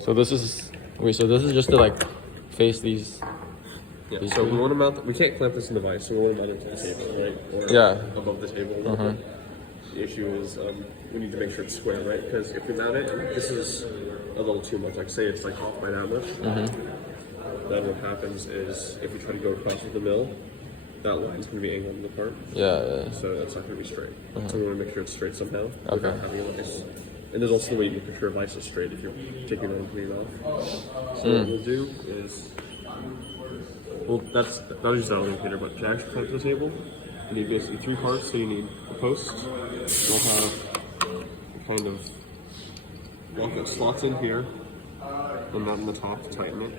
So this is so this is just to like face these. Yeah. So we want to mount. We can't clamp this in the vise, so we want to mount it to the table, right? Or above the table. A little bit. The issue is we need to make sure it's square, right? Because if we mount it, this is a little too much. Like say it's like off by that much. Then what happens is if we try to go across with the mill, that line's going to be angled in the part. Yeah. So that's not going to be straight. So we want to make sure it's straight somehow. Okay. Without having a vise. And there's also a way you can make sure a vise is straight if you're taking the clean off. So what we'll do is, that'll use that indicator, but to actually clamp to the table, you need basically 3 parts. So you need a post. You'll have a kind of block that slots in here, and that in the top to tighten it.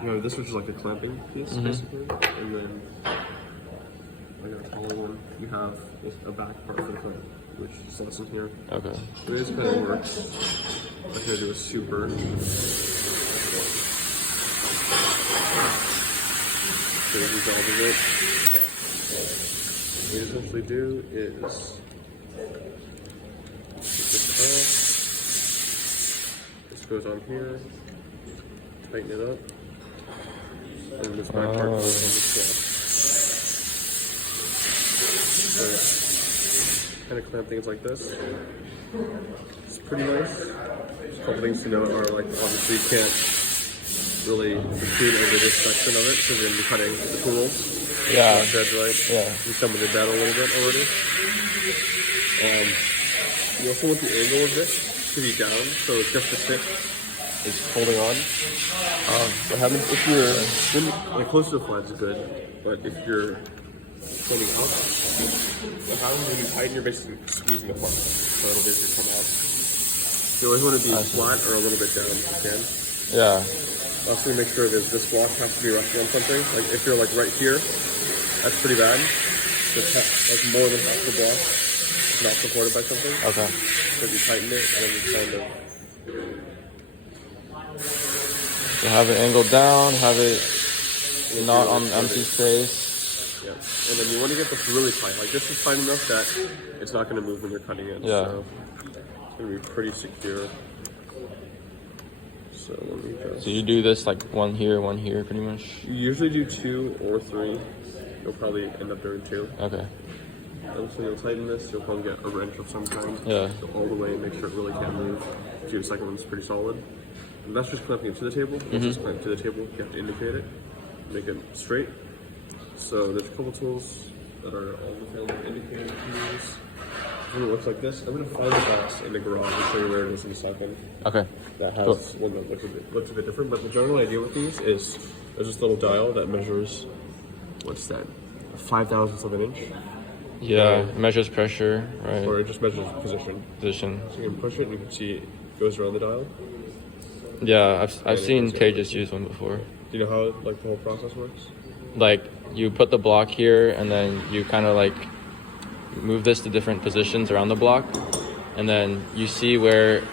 You know, this which is like a clamping piece, basically, and then I got a taller one. You have a back part for the clamp, which slots in here. Okay. So this kind of works. I'm gonna do a super. So we resolve it. What we essentially do is take this off. This goes on here. Tighten it up. And this back part goes on the slot. So yeah. Kind of clamp things like this. It's pretty nice. Just a couple things to note are like obviously you can't really protrude over this section of it because you're going to be cutting the tool. Yeah. Dead right. Yeah. You come with it down a little bit already. You also want the angle of this to be down, so it's just the tip is holding on. What happens if you're close to the flat is good, but if you're pointing out, what happens when you tighten, you're basically squeezing the part, so it'll basically come out. You always want to be flat or a little bit down if you can. Yeah. Also make sure that this block has to be resting on something. Like if you're like right here, that's pretty bad. Just like more than half the block is not supported by something. Okay. So if you tighten it, and then you kind of. So have it angled down, have it not on empty space. Yeah. And then you want to get this really tight. Like this is tight enough that it's not going to move when you're cutting it. Yeah. So it's going to be pretty secure. So let me just. So you do this like one here, pretty much. You usually do 2 or 3. You'll probably end up doing 2. Okay. And so you'll tighten this. You'll probably get a wrench of some kind. Yeah. Go all the way and make sure it really can't move. Do the second one's pretty solid. And that's just clamping it to the table. Once it's clamped to the table, you have to indicate it, make it straight. So there's a couple tools that are all the family indicator tools. It looks like this. I'm gonna find the glass in the garage and show you where it is in a second. Okay. That has one that looks a bit different, but the general idea with these is there's this little dial that measures what's that? 0.005 of an inch. Yeah, measures pressure, right? Or it just measures position. Position. So you can push it and you can see it goes around the dial. Yeah, I've seen Tejas use one before. Do you know how like the whole process works? Like you put the block here and then you kind of like move this to different positions around the block, and then you see where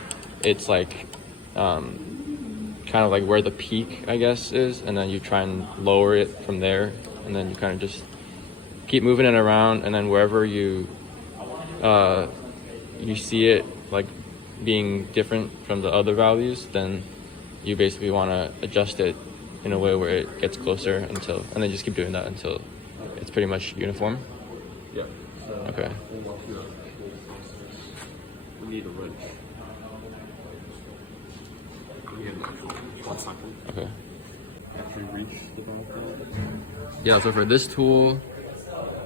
it's like kind of like where the peak I guess is, and then you try and lower it from there, and then you kind of just keep moving it around, and then wherever you see it like being different from the other values, then you basically want to adjust it in a way where it gets closer and then just keep doing that until it's pretty much uniform. Yeah. Okay. We need a wrench. One second. Okay. Actually reach the bottom. Yeah, so for this tool,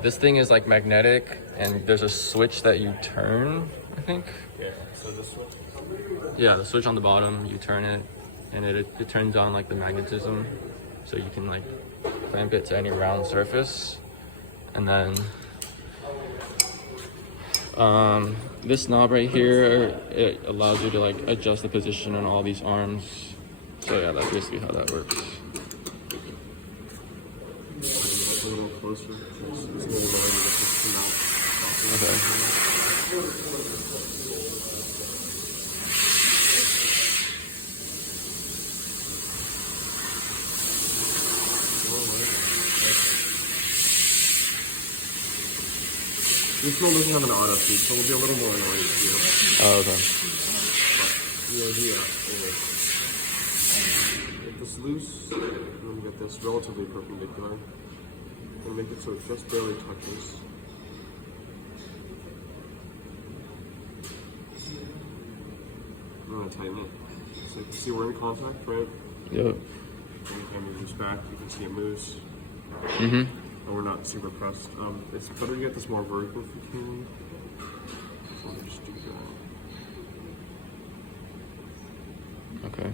this thing is like magnetic, and there's a switch that you turn, I think. Yeah, so this one. Yeah, the switch on the bottom, you turn it, and it turns on like the magnetism, so you can like clamp it to any round surface. And then this knob right here, it allows you to like adjust the position on all these arms. So yeah, that's basically how that works. A little closer. It's a little lower to get this come out. Okay. This one doesn't have an auto feed, so it'll be a little more annoying to you. Oh, okay. the idea is get this loose and then get this relatively perpendicular and make it so it just barely touches. I'm gonna tighten it. So you can see we're in contact, right? Yep. Anytime we moves back, you can see it moves. Mm-hmm. And we're not super pressed. It's better to get this more vertical if you can. So let me just do that. Okay.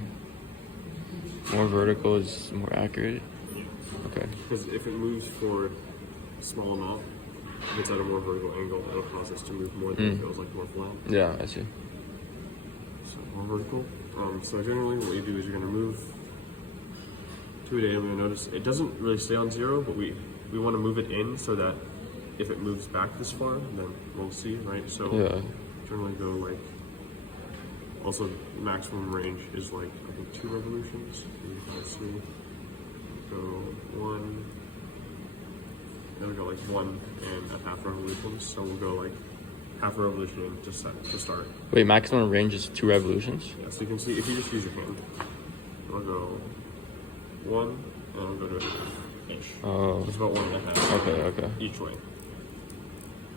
More vertical is more accurate. Okay. Because if it moves forward a small amount, if it's at a more vertical angle, it'll cause us to move more than it feels like more flat. Yeah, I see. So more vertical. So generally what you do is you're gonna move to it, and you'll notice it doesn't really stay on 0, but we want to move it in so that if it moves back this far, then we'll see, right? So Yeah. generally go like, also maximum range is like, I think 2 revolutions. 3, 5, 3. Go 1. Then we go like 1.5 revolutions. So we'll go like half a revolution in to start. Wait, maximum range is 2 revolutions? Yeah, so you can see if you just use your hand, I'll go 1 and I'll go to 1.5 inch. Oh. It's about 1.5. Okay. Each way.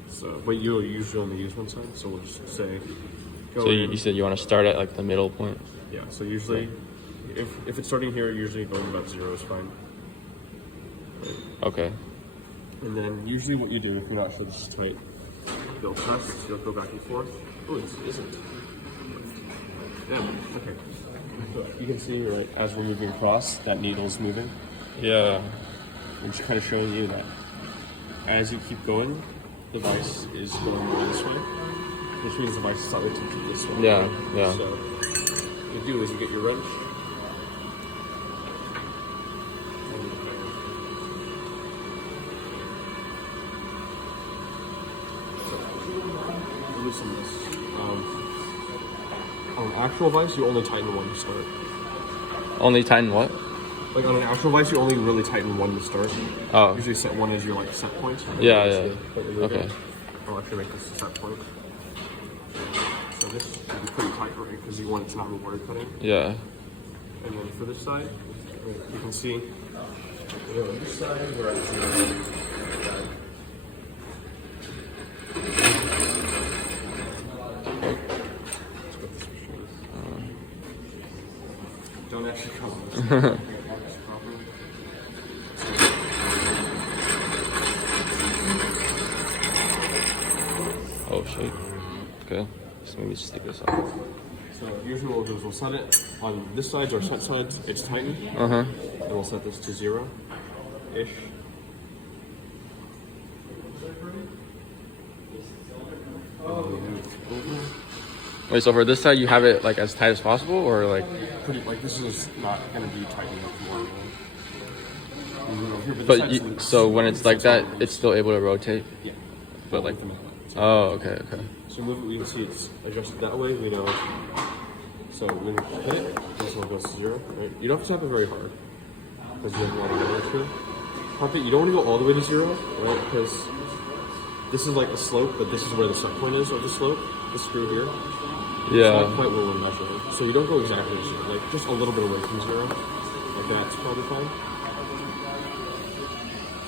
So, but you'll usually only use one side, so we'll just say go So in. you said you want to start at like the middle point? Yeah, so usually, if it's starting here, usually going about 0 is fine. Okay. And then usually what you do, if you're not sure this is tight, you'll test, you'll go back and forth. Oh, it isn't. Yeah, okay. So you can see, right, as we're moving across, that needle's moving. Yeah. I'm just kind of showing you that as you keep going, the vise is going more this way, which means the vise is slightly tilted this way. Yeah. So what you do is you get your wrench. So loosen this. On actual vise, you only tighten one to start. Only tighten what? Like on an actual vise, you only really tighten one to start. Oh. Usually set one is your like set point. Yeah. Okay. I'll actually make this a set point. So this should be pretty tight, right? Because you want it to not be wire cutting. Yeah. And then for this side, you can see, on this side, we're at 0. Don't actually come on this. Oh shit. Okay. So maybe stick this up. So usually what we'll do is we'll set it on this side or set side, it's tightened. Uh-huh. And we'll set this to 0-ish. Wait, so for this side you have it like as tight as possible, or like? Pretty, like this is not going to be tightened up more. But so when it's like that, it's still able to rotate. Yeah. But like. With the mallet. Oh, okay. So move it, you can see it's adjusted that way, we know. So when you hit it, this one goes to 0, right? You don't have to tap it very hard, because you have a lot of leverage here. Pop it, you don't want to go all the way to 0, right? Because this is like a slope, but this is where the set point is of the slope, the screw here. Yeah. It's not quite where we're measuring. So you don't go exactly to 0, like just a little bit away from 0. Like that's probably fine.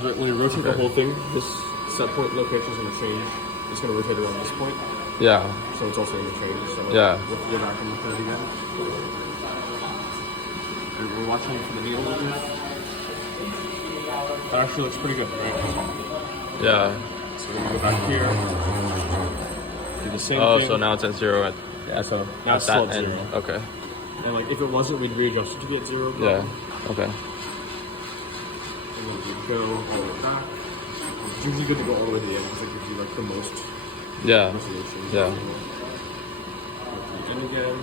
But when you rotate the whole thing, this set point location is going to change. It's going to rotate around this point. Yeah. So it's also going to change. So Yeah. we'll go back and look at it again. And we're watching for the needle moving. That actually looks pretty good, right? Yeah. So we're going to go back here. Do the same Oh, thing. so now it's at 0 at So now it's that still at end. 0. Okay. And like if it wasn't, we'd readjust it to be at 0. Yeah. Okay. And then we'd go all the way back. It's usually good to go all the way to the end because it gives you like the most Yeah. resolution. Yeah. Go to the end again.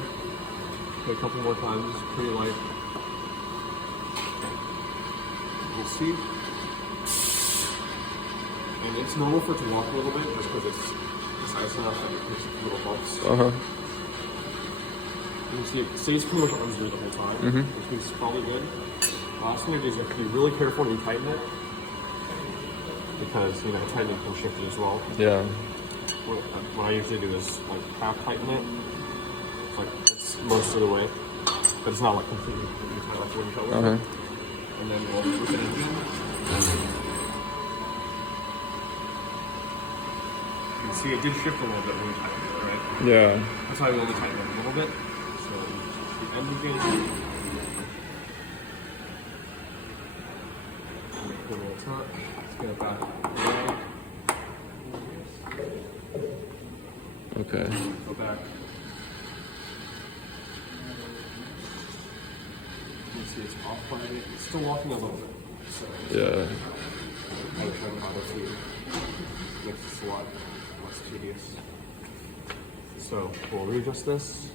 Okay, a couple more times. Pretty light. We'll see. And it's normal for it to walk a little bit just because it's size enough that it makes little bumps. Uh-huh. You can see it stays pretty much on 0 the whole time, which means it's probably good. Last thing to do is you have to be really careful when you tighten it, because you know tightening can shift it as well. Yeah. What I usually do is like half tighten it. It's like most of the way, but it's not like completely tight like wooden pellet. Okay. And then we'll flip it again. You can see it did shift a little bit when we tightened it, right? Yeah. That's why we only tightened it a little bit. So the end again. Make a little tuck. Let's get it back. Okay. Go back. You can see it's off by it. It's still walking a little bit. So Yeah. I would try to auto to make this a lot less tedious. So we'll readjust this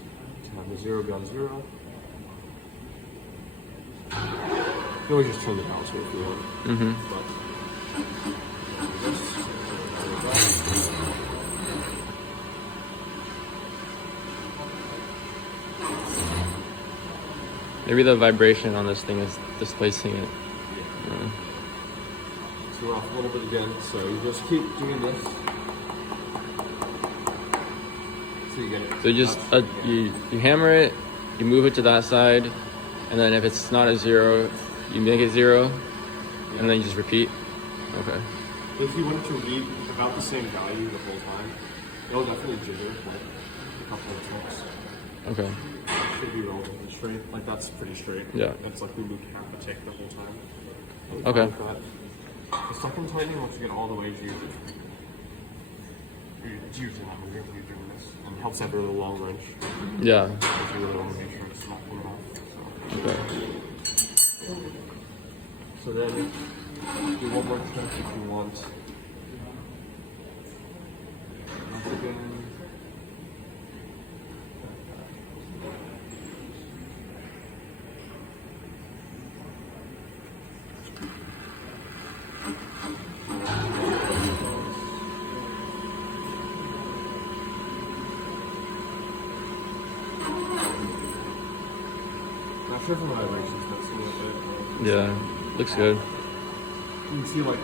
to have the 0 be on 0. You can always just turn the balance here if you want. Mm-hmm. But Maybe the vibration on this thing is displacing it. so we're off a little bit again. So you just keep doing this. So you get it. So you just you hammer it, you move it to that side, and then if it's not a 0, you make it 0, and then you just repeat. Okay. If you want it to read about the same value the whole time, it'll definitely jitter like a couple of ticks. Okay. It should be relatively straight. Like that's pretty straight. Yeah. That's like we moved half a tick the whole time. Okay. For that. The second tightening, once you get all the way, it's usually not when you're doing this, and it helps have a really long wrench. Yeah. If you really want to make sure it's not coming off. Okay. So then, do one more trick if you want. Once again. Not sure from the vibrations, but it's a little bit. Yeah. Looks good. You can see like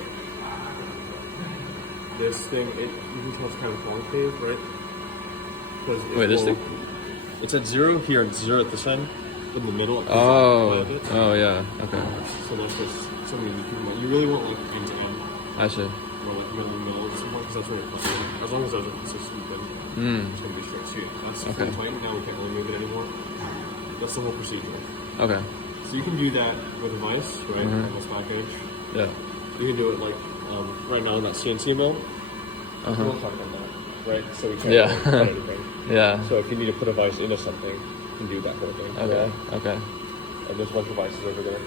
this thing, you can tell it's kind of concave, right? Because Wait, this thing? It's at 0 here and 0 at this end, in the middle. Oh. Oh yeah. Okay. So that's just something you keep in mind. You really want like end to end, I see. or like middle to middle or something, because that's what it's like. As long as those are consistent, then it's going to be straight. So that's Okay. fully tightened. Now we can't really move it anymore. That's the whole procedure. Okay. So you can do that with a vise, right? On this back edge. Yeah. You can do it like right now in that CNC mill. Uh-huh. We'll talk about that, right? So we can't Yeah. really cut anything. Yeah. So if you need to put a vise into something, you can do that kind of thing. Okay. Okay. And there's a bunch of vices over there.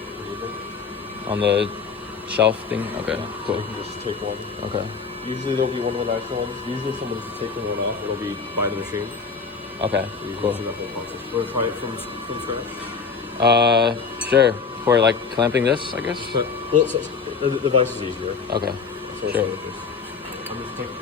On the shelf thing. Okay. So Cool. you can just take one. Okay. Usually there'll be one of the nicer ones. Usually if someone's taking one off, it'll be by the machine. Okay. So you can Cool. see that whole process. Want to try it from scratch? Sure. For like clamping this, I guess. But, well, the vise is easier. Okay. So Sure. I'm just taking.